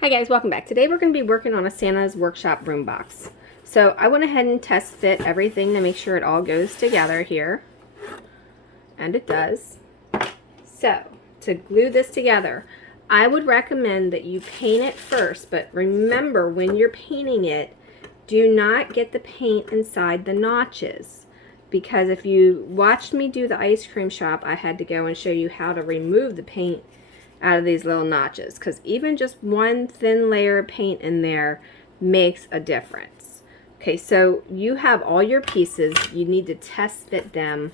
Hi guys, welcome back. Today we're going to be working on a Santa's Workshop room box. So I went ahead and test fit everything to make sure it all goes together here. And it does. So to glue this together, I would recommend that you paint it first, but remember when you're painting it, do not get the paint inside the notches. Because if you watched me do the ice cream shop, I had to go and show you how to remove the paint out of these little notches, because even just one thin layer of paint in there makes a difference. Okay, so you have all your pieces. You need to test fit them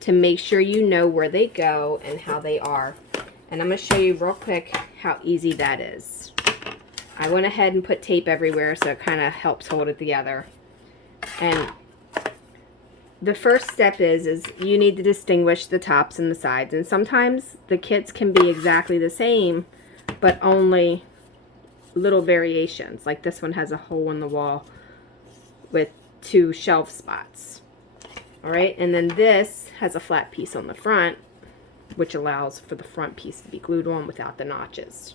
to make sure you know where they go and how they are. And I'm going to show you real quick how easy that is. I went ahead and put tape everywhere so it kind of helps hold it together. And the first step is you need to distinguish the tops and the sides, and sometimes the kits can be exactly the same but only little variations, like this one has a hole in the wall with 2 shelf spots. Alright, and then this has a flat piece on the front which allows for the front piece to be glued on without the notches.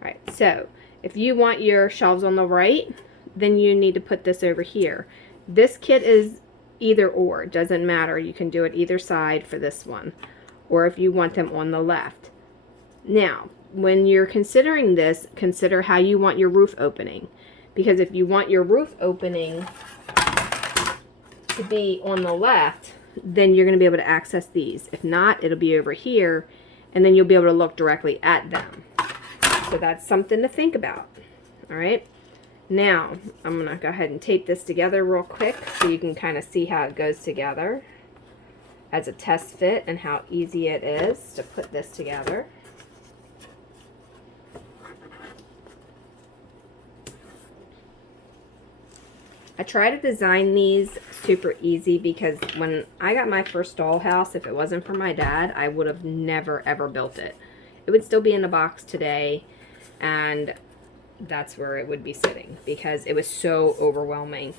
Alright, so if you want your shelves on the right, then you need to put this over here. This kit is either or, it doesn't matter. You can do it either side for this one, or if you want them on the left. Now, when you're considering this, consider how you want your roof opening, because if you want your roof opening to be on the left, then you're going to be able to access these. If not, it'll be over here, and then you'll be able to look directly at them. So that's something to think about. All right. Now, I'm going to go ahead and tape this together real quick so you can kind of see how it goes together as a test fit and how easy it is to put this together. I try to design these super easy because when I got my first dollhouse, if it wasn't for my dad, I would have never ever built it. It would still be in a box today, and that's where it would be sitting because it was so overwhelming.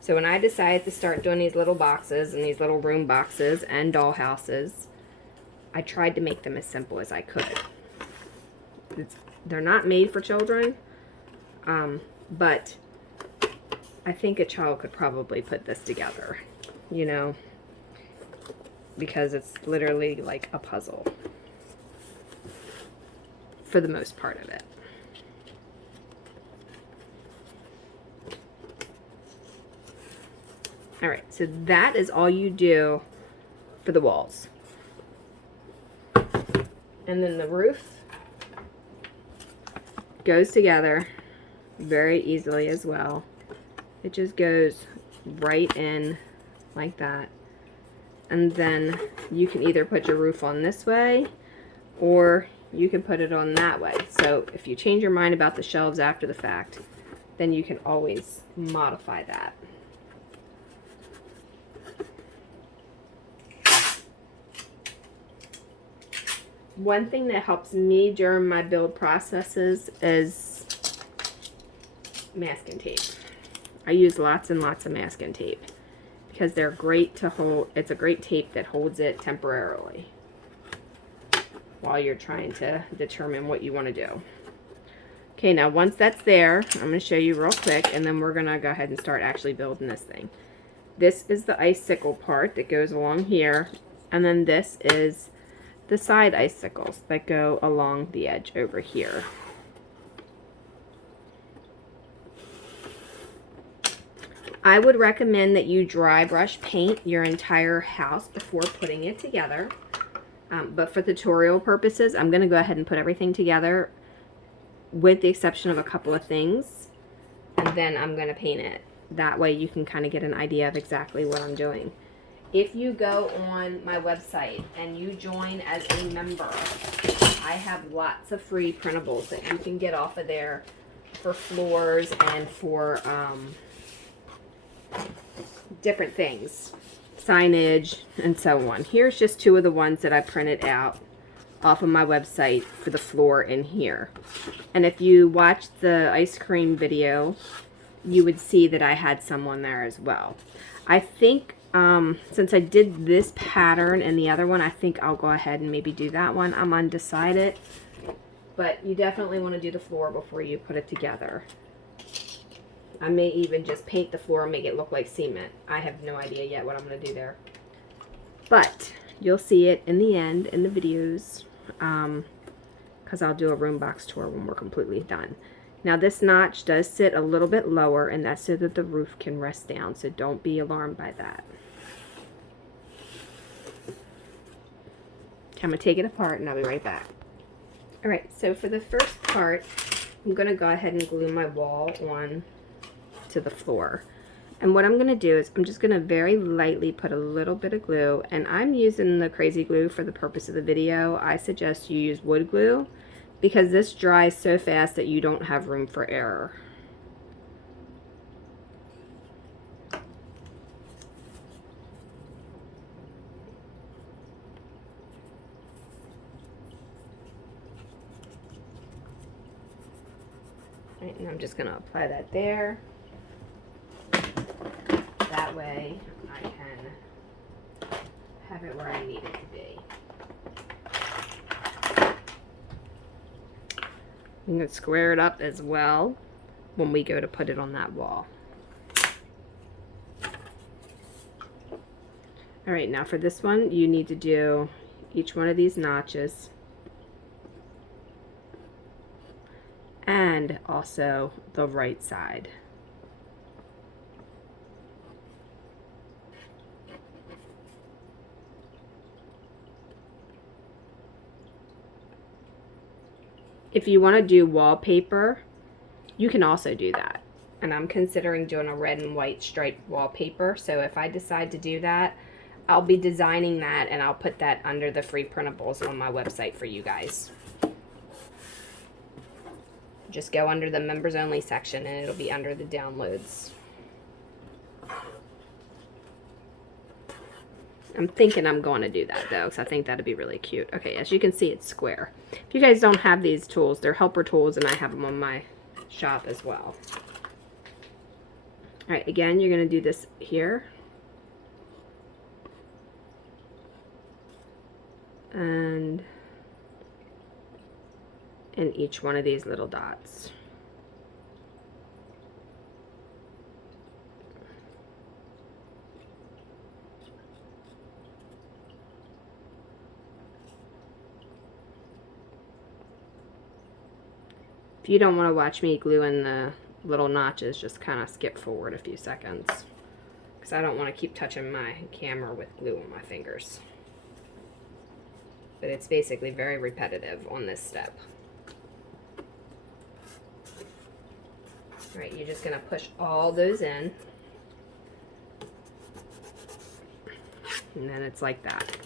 So when I decided to start doing these little boxes and these little room boxes and dollhouses, I tried to make them as simple as I could. They're not made for children, but I think a child could probably put this together, you know, because it's literally like a puzzle for the most part of it. Alright, so that is all you do for the walls. And then the roof goes together very easily as well. It just goes right in like that. And then you can either put your roof on this way or you can put it on that way. So if you change your mind about the shelves after the fact, then you can always modify that. One thing that helps me during my build processes is masking tape. I use lots and lots of masking tape because they're great to hold. It's a great tape that holds it temporarily while you're trying to determine what you want to do. Okay, now once that's there, I'm going to show you real quick, and then we're going to go ahead and start actually building this thing. This is the icicle part that goes along here, and then this is the side icicles that go along the edge over here. I would recommend that you dry brush paint your entire house before putting it together. But for tutorial purposes, I'm going to go ahead and put everything together with the exception of a couple of things. And then I'm going to paint it. That way you can kind of get an idea of exactly what I'm doing. If you go on my website and you join as a member, I have lots of free printables that you can get off of there for floors and for different things, signage and so on. Here's just 2 of the ones that I printed out off of my website for the floor in here. And if you watched the ice cream video, you would see that I had some on there as well. I think since I did this pattern and the other one, I think I'll go ahead and maybe do that one. I'm undecided. but you definitely want to do the floor before you put it together. I may even just paint the floor and make it look like cement. I have no idea yet what I'm going to do there. But you'll see it in the end in the videos, because I'll do a room box tour when we're completely done. Now this notch does sit a little bit lower, and that's so that the roof can rest down, so don't be alarmed by that. I'm going to take it apart and I'll be right back. Alright, so for the first part, I'm going to go ahead and glue my wall on to the floor. And what I'm going to do is I'm just going to very lightly put a little bit of glue, and I'm using the crazy glue for the purpose of the video. I suggest you use wood glue because this dries so fast that you don't have room for error. Right, and I'm just going to apply that there. That way I can have it where I need it to be. I'm going to square it up as well when we go to put it on that wall. Alright, now for this one, you need to do each one of these notches and also the right side. If you want to do wallpaper, you can also do that. And I'm considering doing a red and white striped wallpaper. So if I decide to do that, I'll be designing that and I'll put that under the free printables on my website for you guys. Just go under the members only section and it'll be under the downloads. I'm thinking I'm going to do that though, because I think that'd be really cute. Okay, as you can see, it's square. If you guys don't have these tools, they're helper tools, and I have them on my shop as well. Alright, again, you're going to do this here. And in each one of these little dots. If you don't want to watch me glue in the little notches, just kind of skip forward a few seconds, because I don't want to keep touching my camera with glue on my fingers. But it's basically very repetitive on this step. Alright, you're just going to push all those in. And then it's like that.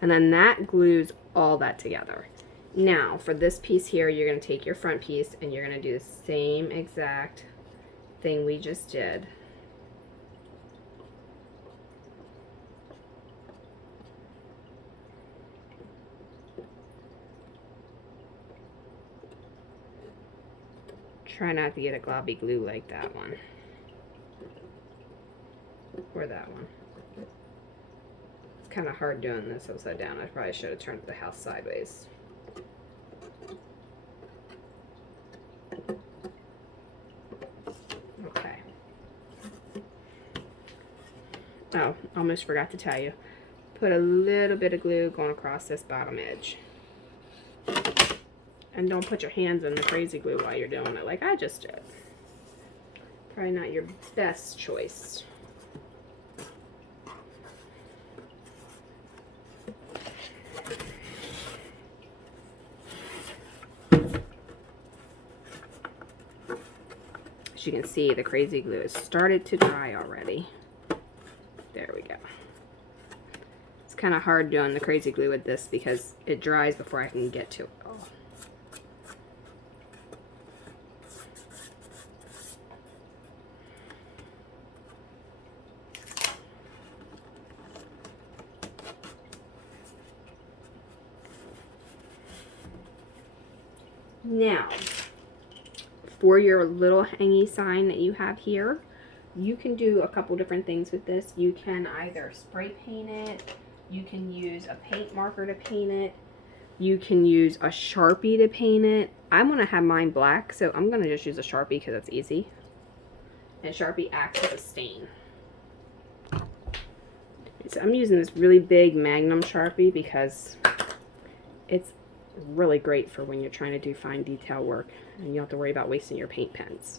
And then that glues all that together. Now, for this piece here, you're going to take your front piece and you're going to do the same exact thing we just did. Try not to get a globby glue like that one. Or that one. It's kind of hard doing this upside down. I probably should have turned the house sideways. Okay. Oh, almost forgot to tell you. Put a little bit of glue going across this bottom edge. And don't put your hands in the crazy glue while you're doing it like I just did. Probably not your best choice. As you can see, the crazy glue has started to dry already. There we go. It's kind of hard doing the crazy glue with this because it dries before I can get to it. Now, for your little hangy sign that you have here, you can do a couple different things with this. You can either spray paint it, you can use a paint marker to paint it, You can use a Sharpie to paint it. I'm going to have mine black, so I'm going to just use a Sharpie because it's easy. And Sharpie acts as a stain. So I'm using this really big Magnum Sharpie because it's really great for when you're trying to do fine detail work and you don't have to worry about wasting your paint pens.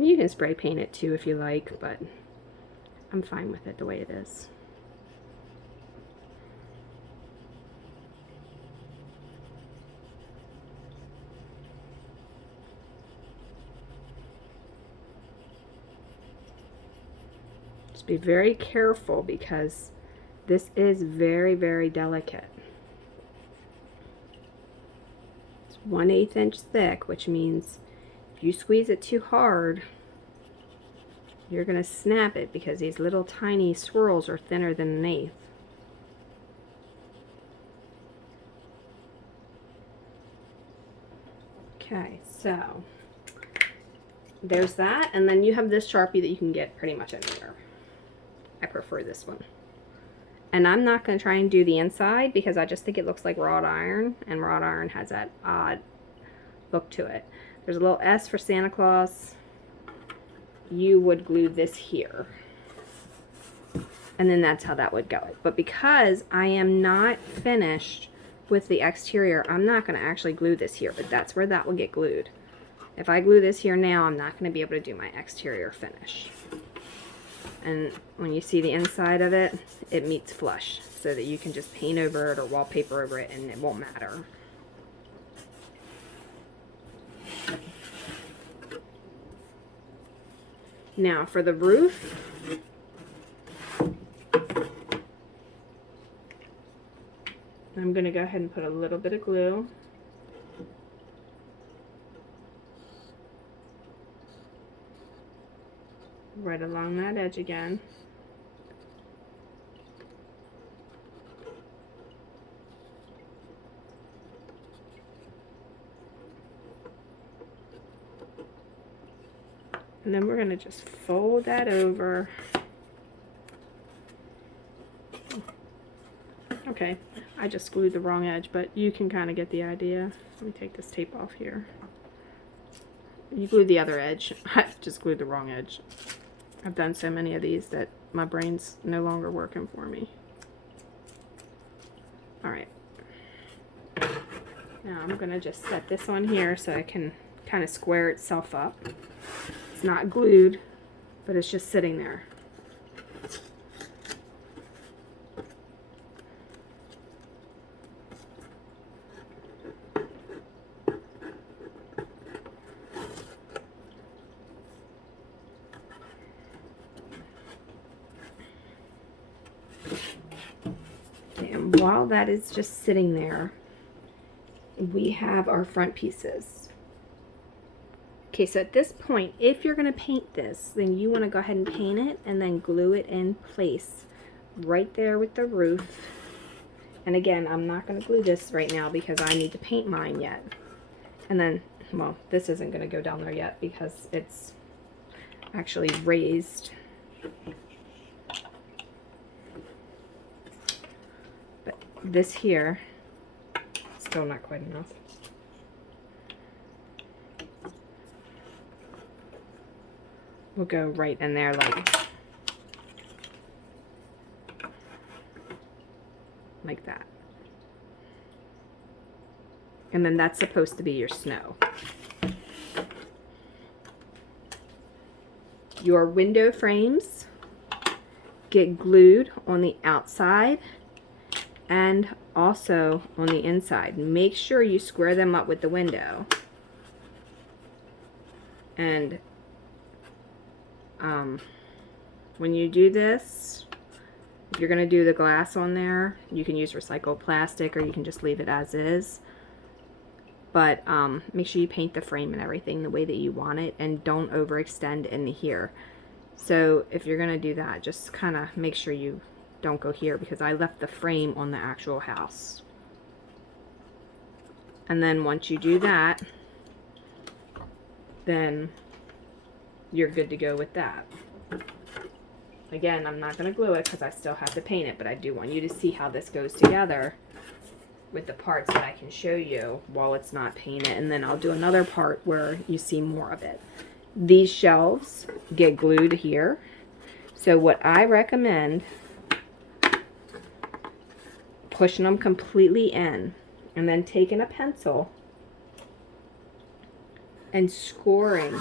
You can spray paint it too if you like, but I'm fine with it the way it is. Just be very careful because this is very, very delicate. It's 1/8 inch thick, which means if you squeeze it too hard, you're going to snap it because these little tiny swirls are thinner than an eighth. Okay, so there's that, and then you have this Sharpie that you can get pretty much anywhere. I prefer this one. And I'm not going to try and do the inside because I just think it looks like wrought iron, and wrought iron has that odd look to it. There's a little S for Santa Claus. You would glue this here. And then that's how that would go. But because I am not finished with the exterior, I'm not going to actually glue this here, but that's where that will get glued. If I glue this here now, I'm not going to be able to do my exterior finish. And when you see the inside of it, it meets flush so that you can just paint over it or wallpaper over it and it won't matter. Now for the roof, I'm going to go ahead and put a little bit of glue. Right along that edge again. And then we're going to just fold that over. Okay, I just glued the wrong edge, but you can kind of get the idea. Let me take this tape off here. You glue the other edge. I just glued the wrong edge. I've done so many of these that my brain's no longer working for me. Alright. Now I'm going to just set this on here so it can kind of square itself up. It's not glued, but it's just sitting there. And while that is just sitting there, we have our front pieces. Okay, so at this point, if you're going to paint this, then you want to go ahead and paint it and then glue it in place right there with the roof. And again, I'm not going to glue this right now because I need to paint mine yet. And then, well, this isn't going to go down there yet because it's actually raised. But this here, still not quite enough. We'll go right in there like that. And then that's supposed to be your snow. Your window frames get glued on the outside and also on the inside. Make sure you square them up with the window. And when you do this, if you're going to do the glass on there, you can use recycled plastic or you can just leave it as is. But make sure you paint the frame and everything the way that you want it and don't overextend into here. So if you're going to do that, just kind of make sure you don't go here because I left the frame on the actual house. And then once you do that, then you're good to go with that. Again, I'm not going to glue it because I still have to paint it, but I do want you to see how this goes together with the parts that I can show you while it's not painted. And then I'll do another part where you see more of it. These shelves get glued here. So what I recommend, pushing them completely in and then taking a pencil and scoring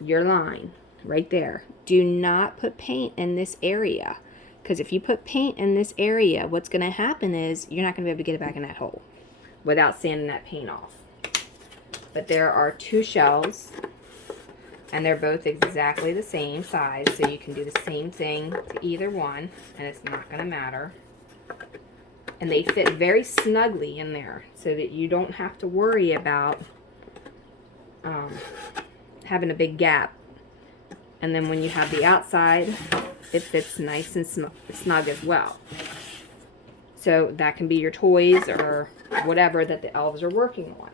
your line right there. Do not put paint in this area, because if you put paint in this area, what's going to happen is you're not going to be able to get it back in that hole without sanding that paint off. But there are two shells, and they're both exactly the same size, so you can do the same thing to either one, and it's not going to matter. And they fit very snugly in there, so that you don't have to worry about having a big gap. And then when you have the outside, it fits nice and snug as well. So that can be your toys or whatever that the elves are working on.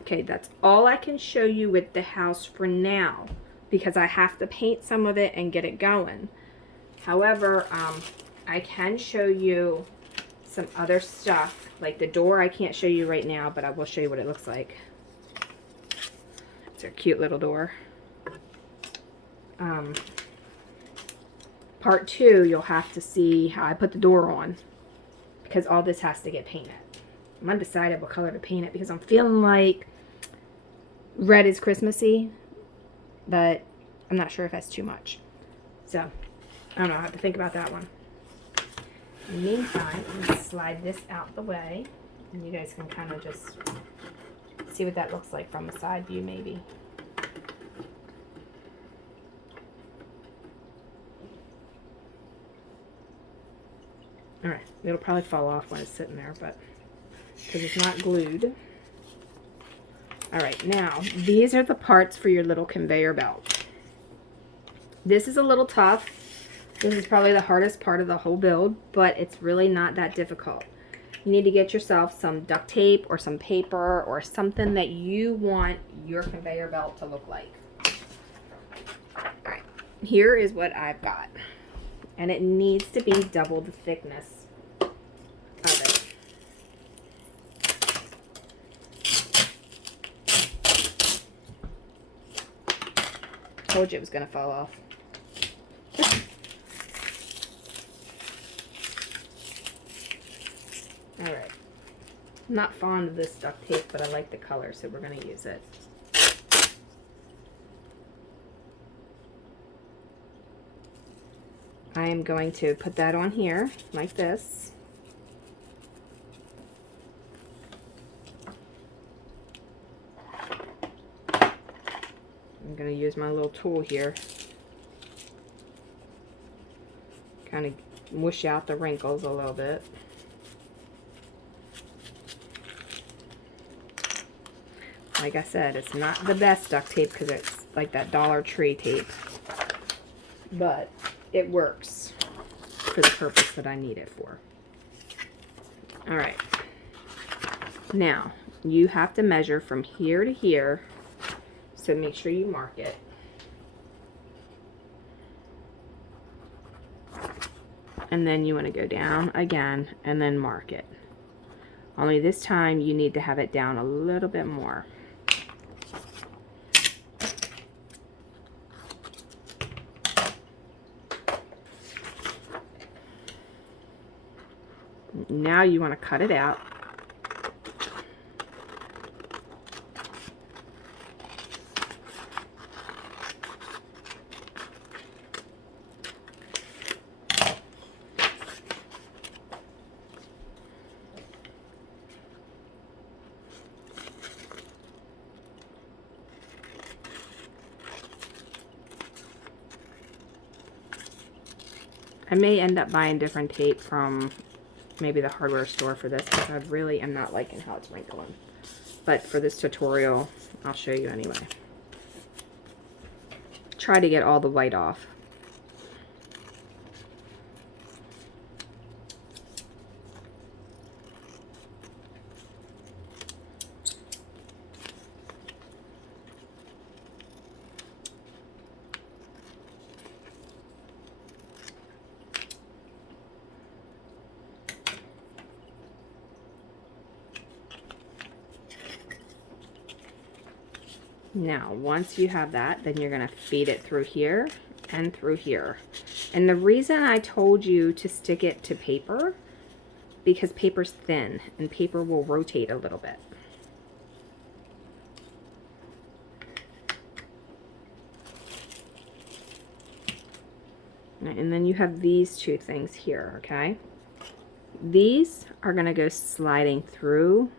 Okay, that's all I can show you with the house for now, because I have to paint some of it and get it going. However, I can show you some other stuff, like the door I can't show you right now, but I will show you what it looks like. It's a cute little door. Part 2, you'll have to see how I put the door on, because all this has to get painted. I'm undecided what color to paint it, because I'm feeling like red is Christmassy, but I'm not sure if that's too much. So, I don't know, I have to think about that one. In the meantime, I'm going to slide this out the way, and you guys can kind of just see what that looks like from a side view, maybe. Alright, it'll probably fall off when it's sitting there, but because it's not glued. Alright, now, these are the parts for your little conveyor belt. This is a little tough. This is probably the hardest part of the whole build, but it's really not that difficult. You need to get yourself some duct tape or some paper or something that you want your conveyor belt to look like. Alright, here is what I've got. And it needs to be double the thickness of it. Told you it was going to fall off. Alright. I'm not fond of this duct tape, but I like the color, so we're going to use it. I am going to put that on here, like this. I'm going to use my little tool here. Kind of mush out the wrinkles a little bit. Like I said, it's not the best duct tape because it's like that Dollar Tree tape. But it works for the purpose that I need it for. Alright. Now, you have to measure from here to here. So make sure you mark it. And then you want to go down again and then mark it. Only this time you need to have it down a little bit more. Now you want to cut it out. I may end up buying different tape from maybe the hardware store for this, because I really am not liking how it's wrinkling. But for this tutorial, I'll show you anyway. try to get all the white off. Now, once you have that, then you're going to feed it through here and through here. And the reason I told you to stick it to paper, because paper's thin and paper will rotate a little bit. And then you have these two things here, okay? These are going to go sliding through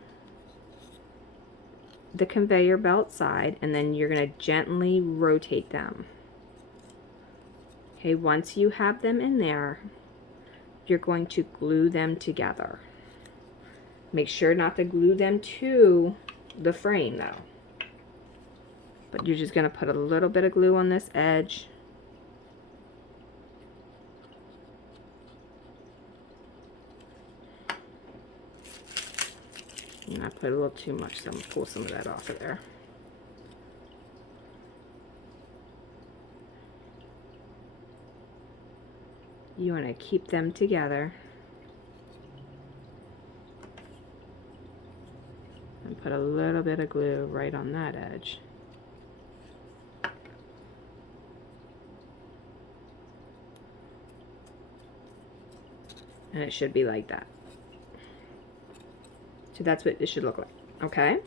the conveyor belt side, and then you're going to gently rotate them. Okay, once you have them in there, you're going to glue them together. Make sure not to glue them to the frame though. But you're just going to put a little bit of glue on this edge. And I put a little too much, so I'm going to pull some of that off of there. You want to keep them together. And put a little bit of glue right on that edge. And it should be like that. So that's what it should look like, okay?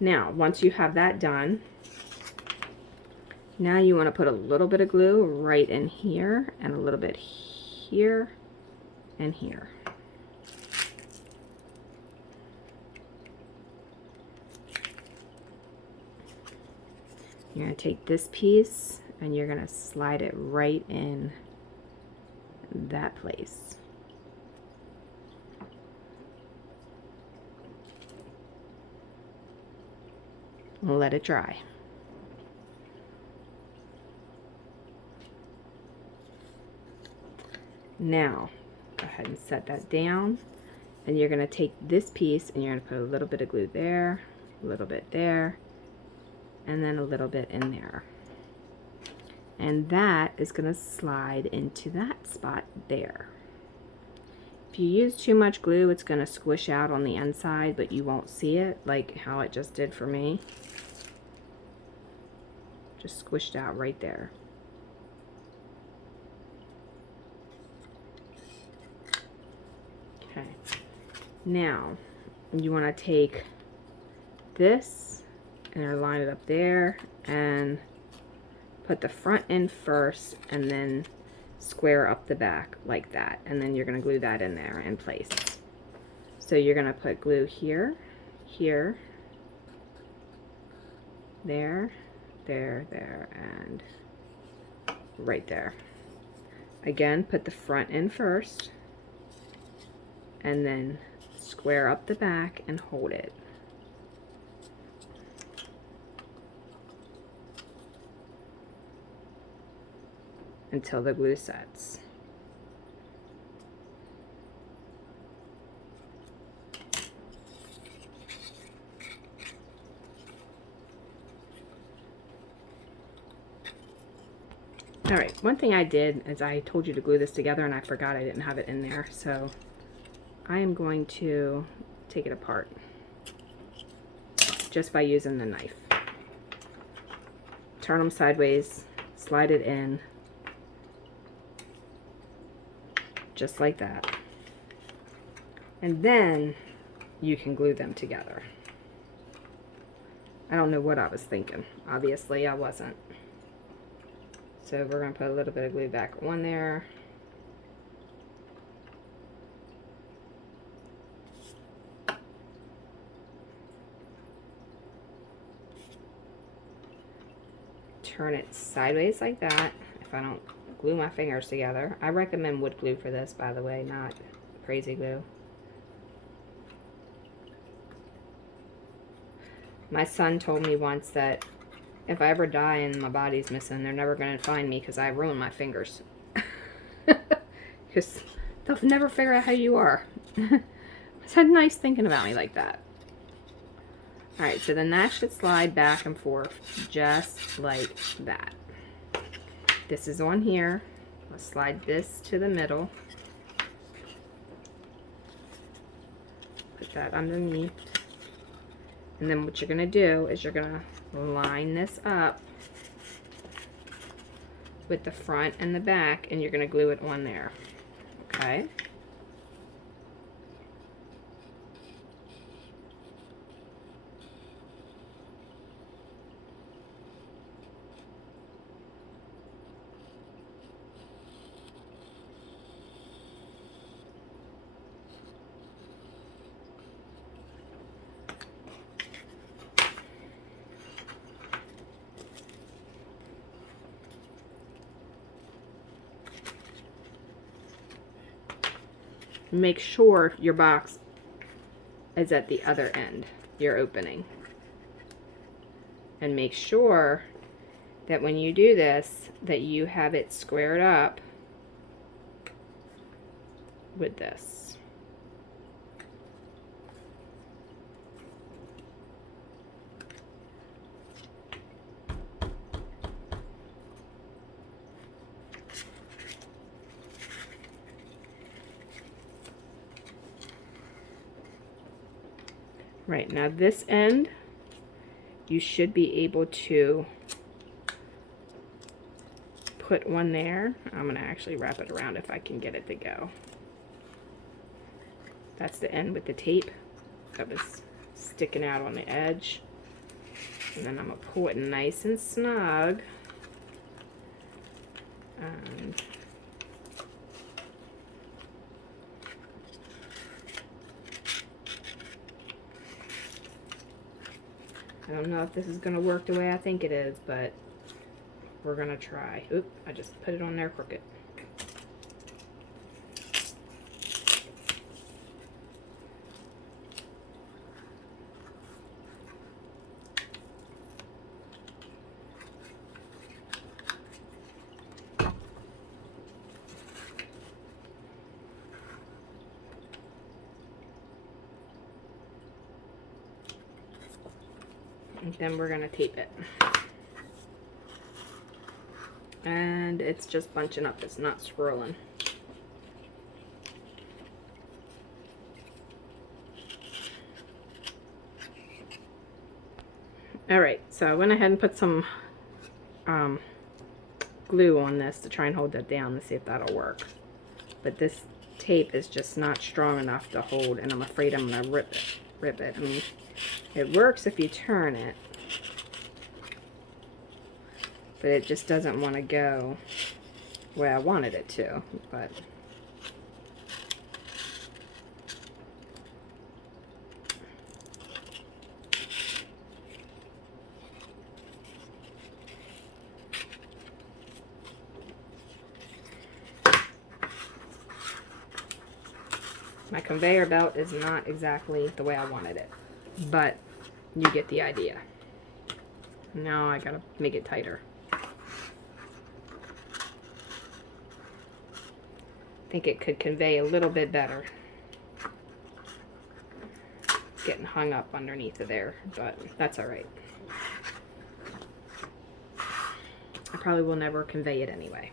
Now, once you have that done, now you want to put a little bit of glue right in here and a little bit here and here. You're going to take this piece and you're going to slide it right in that place. Let it dry. Now, go ahead and set that down. And you're going to take this piece and you're going to put a little bit of glue there, a little bit there, and then a little bit in there. And that is going to slide into that spot there. If you use too much glue, it's going to squish out on the inside, but you won't see it like how it just did for me. Just squished out right there. Okay. Now, you want to take this and line it up there and put the front in first and then square up the back like that, and then you're going to glue that in there in place. So you're going to put glue here, here, there, there, there, and right there. Again, put the front in first and then square up the back and hold it. Until the glue sets. Alright, one thing I did is I told you to glue this together and I forgot I didn't have it in there, so I am going to take it apart just by using the knife. Turn them sideways, slide it in, just like that. And then you can glue them together. I don't know what I was thinking. Obviously I wasn't. So we're going to put a little bit of glue back on there. Turn it sideways like that if I don't glue my fingers together. I recommend wood glue for this, by the way, not crazy glue. My son told me once that if I ever die and my body's missing, they're never going to find me because I ruined my fingers. Because they'll never figure out how you are. It's had nice thinking about me like that. Alright, so then that should slide back and forth just like that. This is on here. Let's slide this to the middle. Put that underneath. And then what you're going to do is you're going to line this up with the front and the back, and you're going to glue it on there. Okay? Make sure your box is at the other end, your opening. And make sure that when you do this, that you have it squared up with this. Right, now this end, you should be able to put one there. I'm going to actually wrap it around if I can get it to go. That's the end with the tape that was sticking out on the edge. And then I'm going to pull it nice and snug. I don't know if this is going to work the way I think it is, but we're going to try. Oop, I just put it on there crooked. And then we're going to tape it. And it's just bunching up, it's not swirling. Alright, so I went ahead and put some glue on this to try and hold that down to see if that'll work. But this tape is just not strong enough to hold, and I'm afraid I'm going to rip it. I mean, it works if you turn it, but it just doesn't want to go where I wanted it to. But my conveyor belt is not exactly the way I wanted it, but you get the idea. Now I gotta make it tighter. I think it could convey a little bit better. It's getting hung up underneath of there, but that's all right. I probably will never convey it anyway.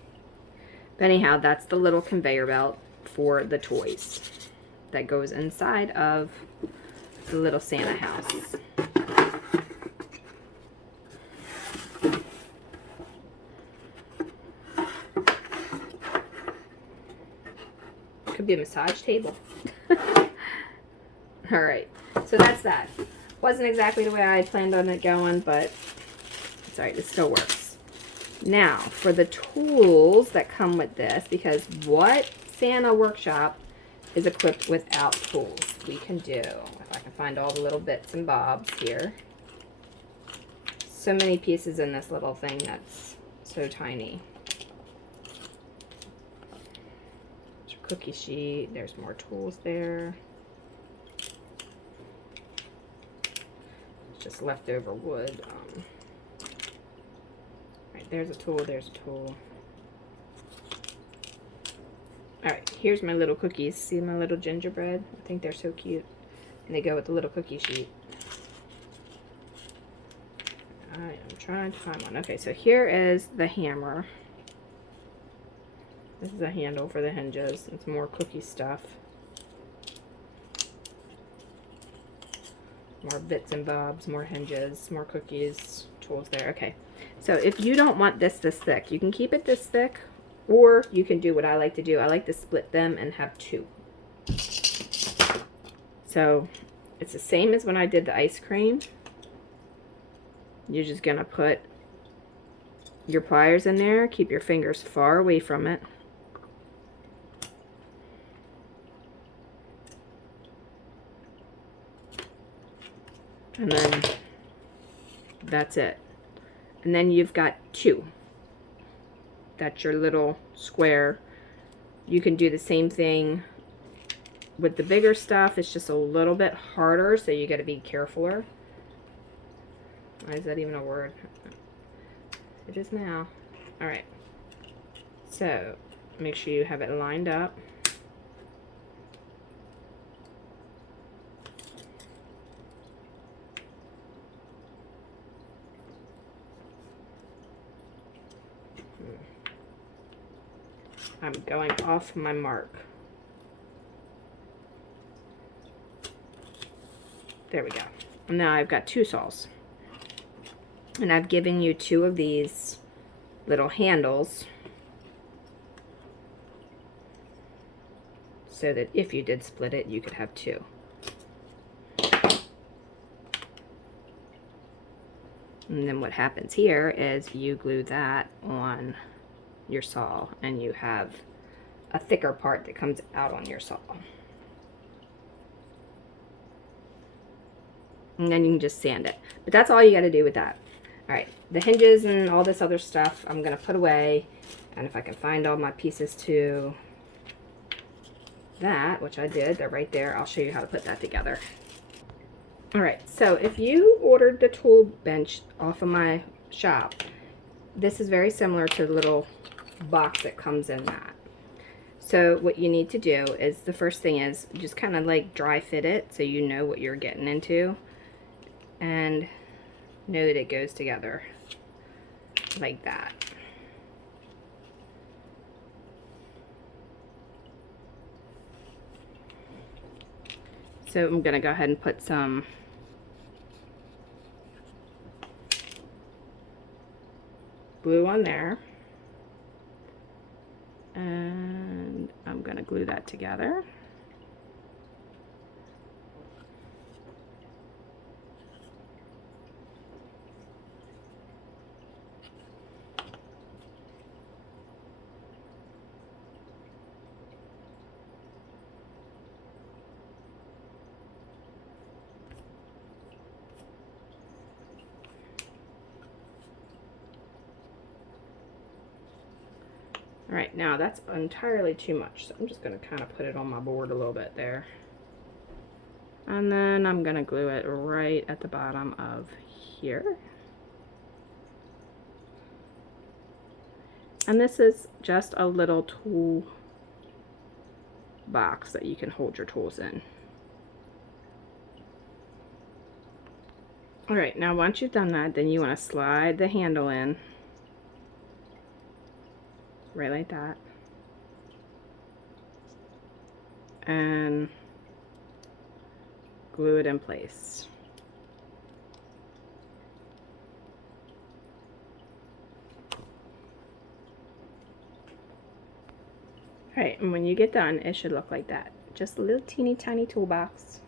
But anyhow, that's the little conveyor belt for the toys that goes inside of the little Santa house. Could be a massage table. Alright, so that's that. Wasn't exactly the way I planned on it going, but it's alright, it still works. Now, for the tools that come with this, because what Santa workshop is equipped without tools? We can do, if I can find all the little bits and bobs here. So many pieces in this little thing that's so tiny. There's a cookie sheet, there's more tools there. It's just leftover wood. there's a tool, there's a tool. Alright, here's my little cookies. See my little gingerbread? I think they're so cute. And they go with the little cookie sheet. I am trying to find one. Okay, so here is the hammer. This is a handle for the hinges. It's more cookie stuff. More bits and bobs, more hinges, more cookies, tools there. Okay, so if you don't want this thick, you can keep it this thick, or you can do what I like to do. I like to split them and have two. So it's the same as when I did the ice cream. You're just gonna put your pliers in there, keep your fingers far away from it. And then that's it. And then you've got two. That's your little square. You can do the same thing with the bigger stuff. It's just a little bit harder, so you got to be carefuler. Why is that even a word? It is now. Alright. So, make sure you have it lined up. I'm going off my mark. There we go. And now I've got two saws. And I've given you two of these little handles so that if you did split it, you could have two. And then what happens here is you glue that on your saw and you have a thicker part that comes out on your saw. And then you can just sand it. But that's all you got to do with that. Alright, the hinges and all this other stuff I'm going to put away. And if I can find all my pieces to that, which I did, they're right there, I'll show you how to put that together. Alright, so if you ordered the tool bench off of my shop, this is very similar to the little box that comes in that. So what you need to do is, the first thing is just kind of like dry fit it so you know what you're getting into. And know that it goes together like that. So I'm going to go ahead and put some glue on there. And I'm going to glue that together. Alright, now that's entirely too much, so I'm just going to kind of put it on my board a little bit there. And then I'm going to glue it right at the bottom of here. And this is just a little tool box that you can hold your tools in. Alright, now once you've done that, then you want to slide the handle in. Right like that. And glue it in place. Alright, and when you get done, it should look like that. Just a little teeny tiny toolbox.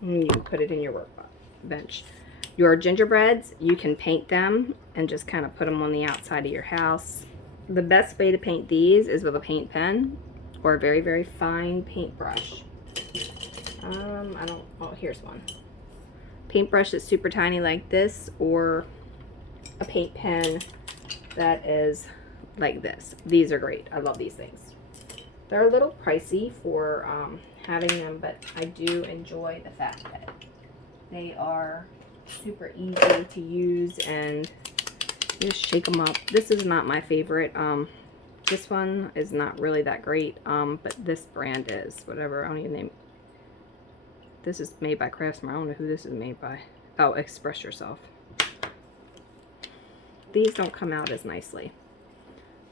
And you can put it in your workbench. Your gingerbreads, you can paint them and just kind of put them on the outside of your house. The best way to paint these is with a paint pen or a very, very fine paintbrush. Oh, here's one. Paintbrush that's super tiny like this, or a paint pen that is like this. These are great. I love these things. They're a little pricey for having them, but I do enjoy the fact that they are super easy to use, and just shake them up. This is not my favorite. This one is not really that great, but this brand is. Whatever, I don't even name. This is made by Craftsman. I don't know who this is made by. Oh, Express Yourself. These don't come out as nicely,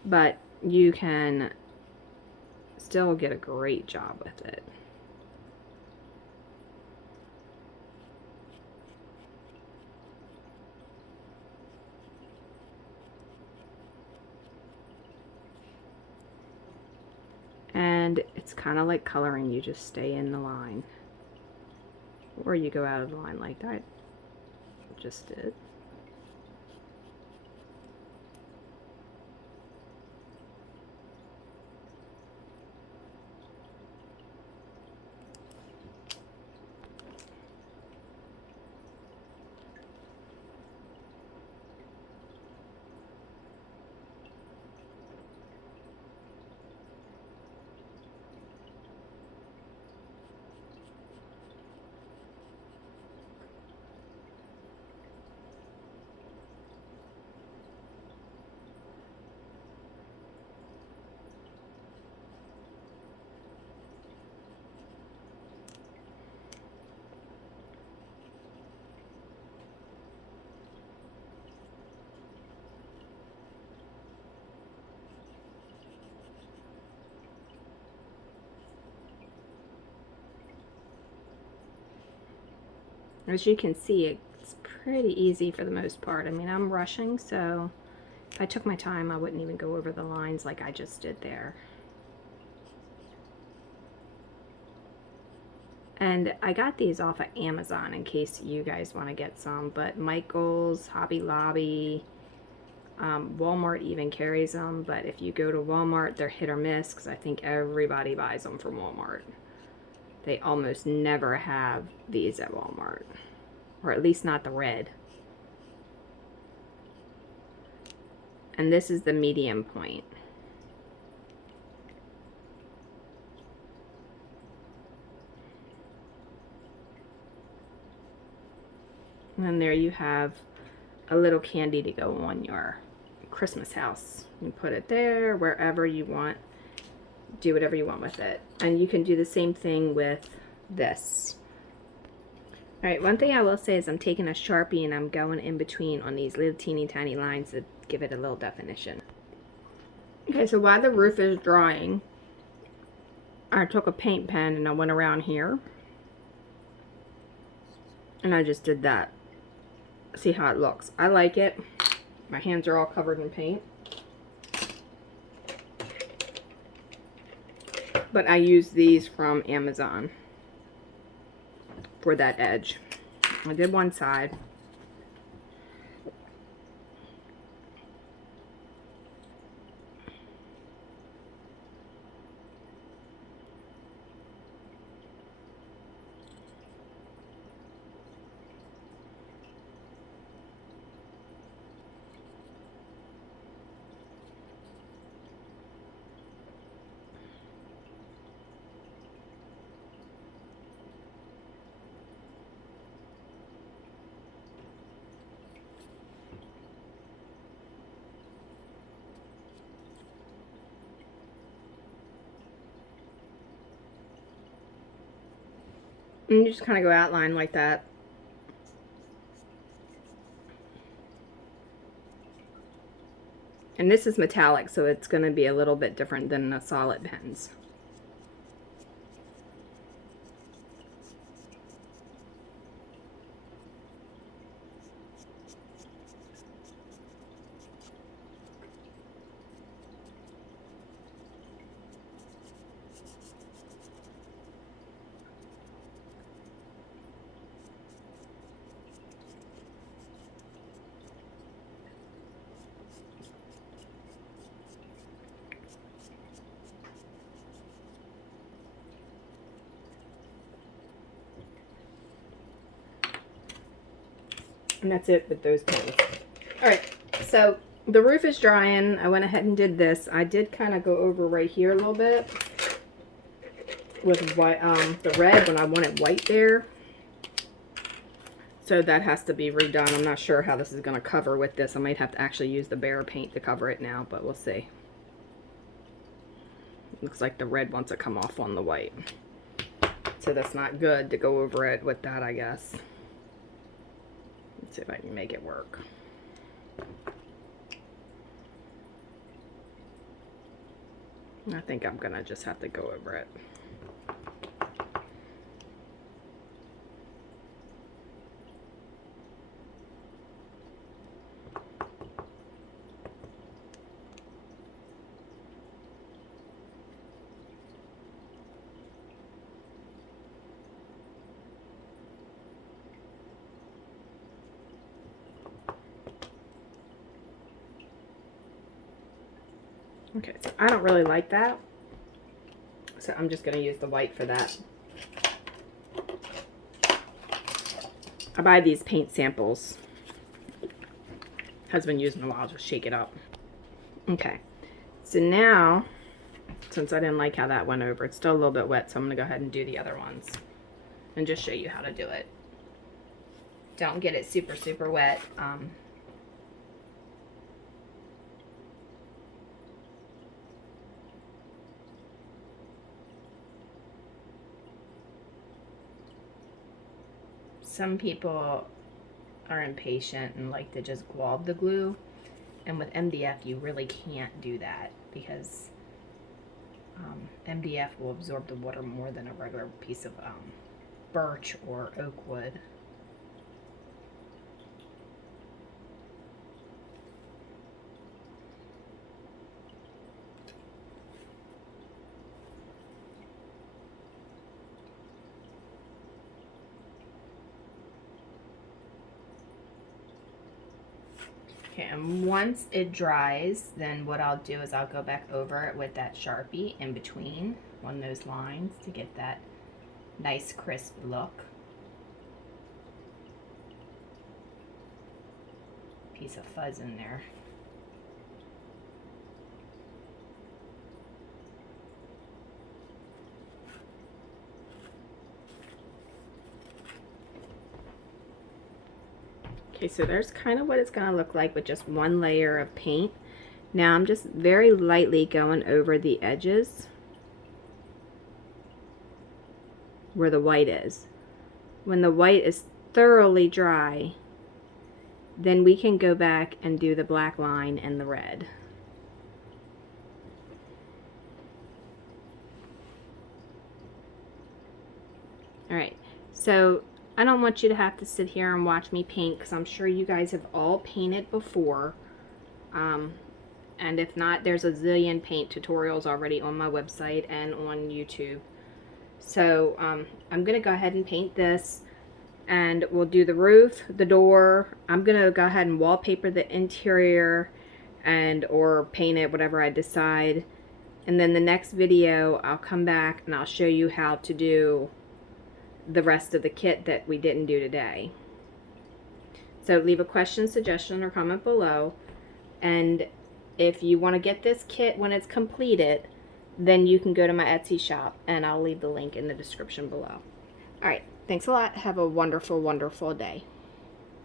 but you can still get a great job with it. And it's kind of like coloring. You just stay in the line, or you go out of the line like that just did. As you can see, it's pretty easy for the most part. I mean, I'm rushing, so if I took my time, I wouldn't even go over the lines like I just did there. And I got these off of Amazon in case you guys want to get some, but Michael's, Hobby Lobby, Walmart even carries them, but if you go to Walmart, they're hit or miss, because I think everybody buys them from Walmart. They almost never have these at Walmart, or at least not the red. And this is the medium point. And then there you have a little candy to go on your Christmas house. You put it there, wherever you want. Do whatever you want with it. And you can do the same thing with this. Alright, one thing I will say is I'm taking a Sharpie and I'm going in between on these little teeny tiny lines to give it a little definition. Okay, so while the roof is drying, I took a paint pen and I went around here. And I just did that. See how it looks. I like it. My hands are all covered in paint. But I use these from Amazon for that edge. I did one side. And you just kind of go outline like that. And this is metallic, so it's going to be a little bit different than the solid pens. And that's it with those pens. Alright, so the roof is drying. I went ahead and did this. I did kind of go over right here a little bit with white, the red when I wanted white there. So that has to be redone. I'm not sure how this is going to cover with this. I might have to actually use the Bear paint to cover it now, but we'll see. Looks like the red wants to come off on the white. So that's not good to go over it with that, I guess. Let's see if I can make it work. I think I'm gonna just have to go over it. Okay, so I don't really like that, so I'm just going to use the white for that. I buy these paint samples. Hasn't been used in a while, I'll just shake it up. Okay, so now, since I didn't like how that went over, it's still a little bit wet, so I'm going to go ahead and do the other ones and just show you how to do it. Don't get it super, super wet. Some people are impatient and like to just glob the glue, and with MDF you really can't do that because MDF will absorb the water more than a regular piece of birch or oak wood. Okay, and once it dries, then what I'll do is I'll go back over it with that Sharpie in between on those lines to get that nice crisp look. Piece of fuzz in there. Okay, so there's kind of what it's going to look like with just one layer of paint. Now I'm just very lightly going over the edges where the white is. When the white is thoroughly dry, then we can go back and do the black line and the red. Alright, so I don't want you to have to sit here and watch me paint because I'm sure you guys have all painted before. And if not, there's a zillion paint tutorials already on my website and on YouTube. So I'm going to go ahead and paint this, and we'll do the roof, the door. I'm going to go ahead and wallpaper the interior and or paint it, whatever I decide. And then the next video I'll come back and I'll show you how to do the rest of the kit that we didn't do today. So leave a question, suggestion, or comment below. And if you want to get this kit when it's completed, then you can go to my Etsy shop, and I'll leave the link in the description below. Alright, thanks a lot. Have a wonderful, wonderful day.